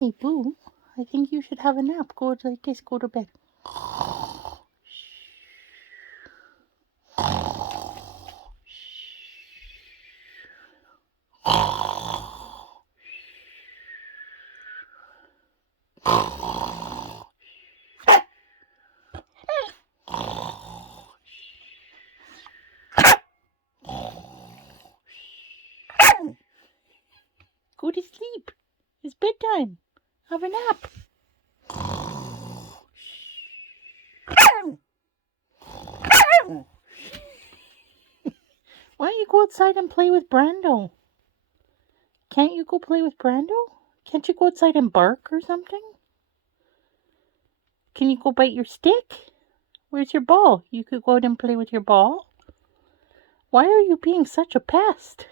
Hey, Boo, I think you should have a nap. Go like this, go to bed. Go to sleep. It's bedtime. Have a nap. Why don't you go outside and play with Brando? Can't you go play with Brando? Can't you go outside and bark or something? Can you go bite your stick? Where's your ball? You could go out and play with your ball. Why are you being such a pest?